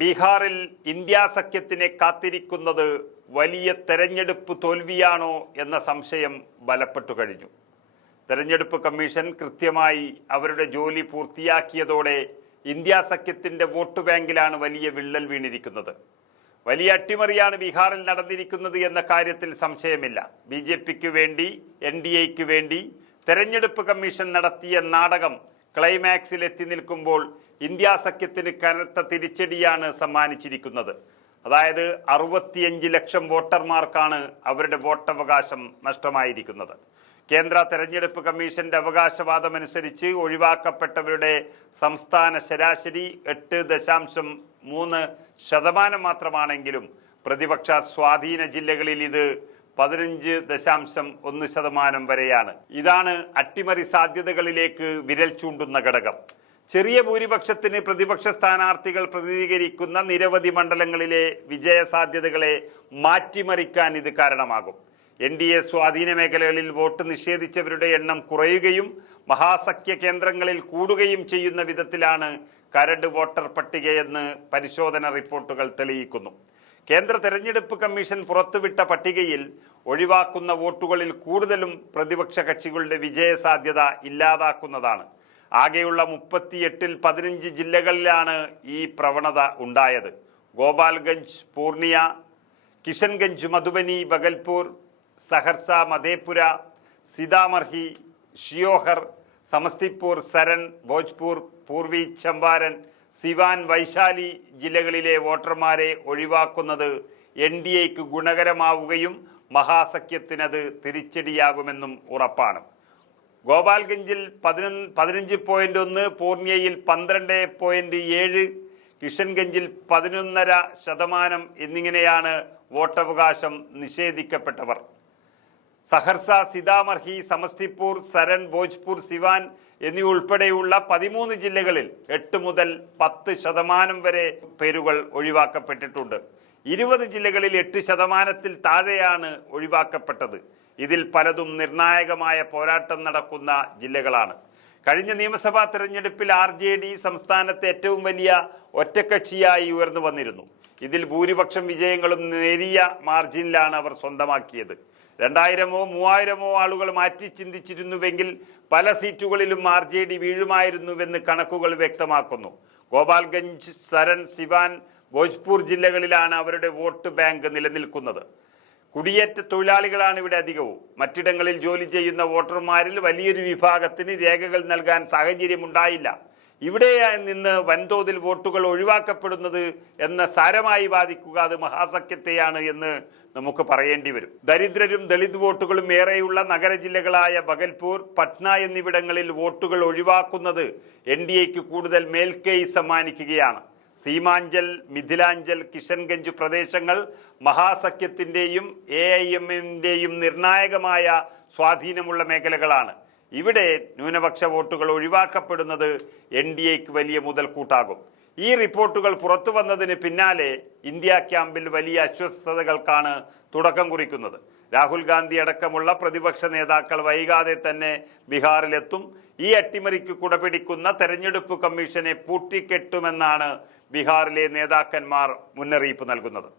ബീഹാറിൽ ഇന്ത്യാ സഖ്യത്തിനെ കാത്തിരിക്കുന്നത് വലിയ തെരഞ്ഞെടുപ്പ് തോൽവിയാണോ എന്ന സംശയം ബലപ്പെട്ടു കഴിഞ്ഞു. തെരഞ്ഞെടുപ്പ് കമ്മീഷൻ കൃത്യമായി അവരുടെ ജോലി പൂർത്തിയാക്കിയതോടെ ഇന്ത്യാ സഖ്യത്തിന്റെ വോട്ട് ബാങ്കിലാണ് വലിയ വിള്ളൽ വീണിരിക്കുന്നത്. വലിയ അട്ടിമറിയാണ് ബീഹാറിൽ നടന്നിരിക്കുന്നത് എന്ന കാര്യത്തിൽ സംശയമില്ല. ബി ജെ പിക്ക് വേണ്ടി എൻ ഡി എക്ക് വേണ്ടി തെരഞ്ഞെടുപ്പ് കമ്മീഷൻ നടത്തിയ നാടകം ക്ലൈമാക്സിൽ എത്തി നിൽക്കുമ്പോൾ ഇന്ത്യ സഖ്യത്തിന് കനത്ത തിരിച്ചടിയാണ് സമ്മാനിച്ചിരിക്കുന്നത്. അതായത് അറുപത്തിയഞ്ച് ലക്ഷം വോട്ടർമാർക്കാണ് അവരുടെ വോട്ടവകാശം നഷ്ടമായിരിക്കുന്നത്. കേന്ദ്ര തെരഞ്ഞെടുപ്പ് കമ്മീഷന്റെ അവകാശവാദമനുസരിച്ച് ഒഴിവാക്കപ്പെട്ടവരുടെ സംസ്ഥാന ശരാശരി എട്ട് ദശാംശം മൂന്ന് ശതമാനം മാത്രമാണെങ്കിലും പ്രതിപക്ഷ സ്വാധീന ജില്ലകളിൽ ഇത് പതിനഞ്ച് ദശാംശം ഒന്ന് ശതമാനം വരെയാണ്. ഇതാണ് അട്ടിമറി സാധ്യതകളിലേക്ക് വിരൽ ചൂണ്ടുന്ന ഘടകം. ചെറിയ ഭൂരിപക്ഷത്തിന് പ്രതിപക്ഷ സ്ഥാനാർത്ഥികൾ പ്രതിനിധീകരിക്കുന്ന നിരവധി മണ്ഡലങ്ങളിലെ വിജയ സാധ്യതകളെ മാറ്റിമറിക്കാൻ ഇത് കാരണമാകും. എൻ ഡി എ സ്വാധീന മേഖലകളിൽ വോട്ട് നിഷേധിച്ചവരുടെ എണ്ണം കുറയുകയും മഹാസഖ്യ കേന്ദ്രങ്ങളിൽ കൂടുകയും ചെയ്യുന്ന വിധത്തിലാണ് കരട് വോട്ടർ പട്ടികയെന്ന് പരിശോധന റിപ്പോർട്ടുകൾ തെളിയിക്കുന്നു. കേന്ദ്ര തെരഞ്ഞെടുപ്പ് കമ്മീഷൻ പുറത്തുവിട്ട പട്ടികയിൽ ഒഴിവാക്കുന്ന വോട്ടുകളിൽ കൂടുതലും പ്രതിപക്ഷ കക്ഷികളുടെ വിജയസാധ്യത ഇല്ലാതാക്കുന്നതാണ്. ആകെയുള്ള മുപ്പത്തിയെട്ടിൽ പതിനഞ്ച് ജില്ലകളിലാണ് ഈ പ്രവണത ഉണ്ടായത്. ഗോപാൽഗഞ്ച് പൂർണിയ കിഷൻഗഞ്ച് മധുബനി ബഗൽപൂർ സഹർസ മധേപുര സീതാമർഹി ഷിയോഹർ സമസ്തിപൂർ സരൺ ഭോജ്പൂർ പൂർവി ചമ്പാരൻ സിവാൻ വൈശാലി ജില്ലകളിലെ വോട്ടർമാരെ ഒഴിവാക്കുന്നത് എൻ ഡി എക്ക് ഗുണകരമാവുകയും മഹാസഖ്യത്തിനത് തിരിച്ചടിയാകുമെന്നും ഉറപ്പാണ്. ഗോപാൽഗഞ്ചിൽ പതിനൊന്ന് പതിനഞ്ച് പോയിന്റ് ഒന്ന് പൂർണിയയിൽ പന്ത്രണ്ട് പോയിന്റ് ഏഴ് കിഷൻഗഞ്ചിൽ പതിനൊന്നര ശതമാനം എന്നിങ്ങനെയാണ് വോട്ടവകാശം നിഷേധിക്കപ്പെട്ടവർ. സഹർസ സീതാമർഹി സമസ്തിപൂർ സരൺ ഭോജ്പൂർ സിവാൻ എന്നിവ ഉൾപ്പെടെയുള്ള പതിമൂന്ന് ജില്ലകളിൽ എട്ട് മുതൽ പത്ത് ശതമാനം വരെ പേരുകൾ ഒഴിവാക്കപ്പെട്ടിട്ടുണ്ട്. ഇരുപത് ജില്ലകളിൽ എട്ട് ശതമാനത്തിൽ താഴെയാണ് ഒഴിവാക്കപ്പെട്ടത്. ഇതിൽ പലതും നിർണായകമായ പോരാട്ടം നടക്കുന്ന ജില്ലകളാണ്. കഴിഞ്ഞ നിയമസഭാ തെരഞ്ഞെടുപ്പിൽ ആർ ജെ ഡി സംസ്ഥാനത്തെ ഏറ്റവും വലിയ ഒറ്റക്കക്ഷിയായി ഉയർന്നു വന്നിരുന്നു. ഇതിൽ ഭൂരിപക്ഷം വിജയങ്ങളും നേരിയ മാർജിനിലാണ് അവർ സ്വന്തമാക്കിയത്. രണ്ടായിരമോ മൂവായിരമോ ആളുകൾ മാറ്റി ചിന്തിച്ചിരുന്നുവെങ്കിൽ പല സീറ്റുകളിലും ആർ ജെ ഡി വീഴുമായിരുന്നുവെന്ന് കണക്കുകൾ വ്യക്തമാക്കുന്നു. ഗോപാൽഗഞ്ച് സരൺ സിവാൻ ഭോജ്പൂർ ജില്ലകളിലാണ് അവരുടെ വോട്ട് ബാങ്ക് നിലനിൽക്കുന്നത്. കുടിയേറ്റ തൊഴിലാളികളാണ് ഇവിടെ അധികവും. മറ്റിടങ്ങളിൽ ജോലി ചെയ്യുന്ന വോട്ടർമാരിൽ വലിയൊരു വിഭാഗത്തിന് രേഖകൾ നൽകാൻ സാഹചര്യമുണ്ടായില്ല. ഇവിടെ നിന്ന് വൻതോതിൽ വോട്ടുകൾ ഒഴിവാക്കപ്പെടുന്നത് എന്ന സാരമായി ബാധിക്കുക അത് മഹാസഖ്യത്തെയാണ് എന്ന് നമുക്ക് പറയേണ്ടി വരും. ദരിദ്രരും ദളിത് വോട്ടുകളും ഏറെയുള്ള നഗര ജില്ലകളായ ബഗൽപൂർ പട്ന എന്നിവിടങ്ങളിൽ വോട്ടുകൾ ഒഴിവാക്കുന്നത് എൻ ഡി എക്ക് കൂടുതൽ മേൽക്കൈ സമ്മാനിക്കുകയാണ്. സീമാഞ്ചൽ മിഥിലാഞ്ചൽ കിഷൻഗഞ്ച് പ്രദേശങ്ങൾ മഹാസഖ്യത്തിന്റെയും എ ഐ എമ്മിന്റെയും നിർണായകമായ സ്വാധീനമുള്ള മേഖലകളാണ്. ഇവിടെ ന്യൂനപക്ഷ വോട്ടുകൾ ഒഴിവാക്കപ്പെടുന്നത് എൻ ഡി എക്ക് വലിയ മുതൽക്കൂട്ടാകും. ഈ റിപ്പോർട്ടുകൾ പുറത്തു വന്നതിന് പിന്നാലെ ഇന്ത്യ ക്യാമ്പിൽ വലിയ അസ്വസ്ഥതകൾക്കാണ് തുടക്കം കുറിക്കുന്നത്. രാഹുൽ ഗാന്ധി അടക്കമുള്ള പ്രതിപക്ഷ നേതാക്കൾ വൈകാതെ തന്നെ ബീഹാറിലെത്തും. ഈ അട്ടിമറിക്ക് കുടപിടിക്കുന്ന തെരഞ്ഞെടുപ്പ് കമ്മീഷനെ പൂട്ടിക്കെട്ടുമെന്നാണ് ബീഹാറിലെ നേതാക്കന്മാർ മുന്നറിയിപ്പ് നൽകുന്നത്.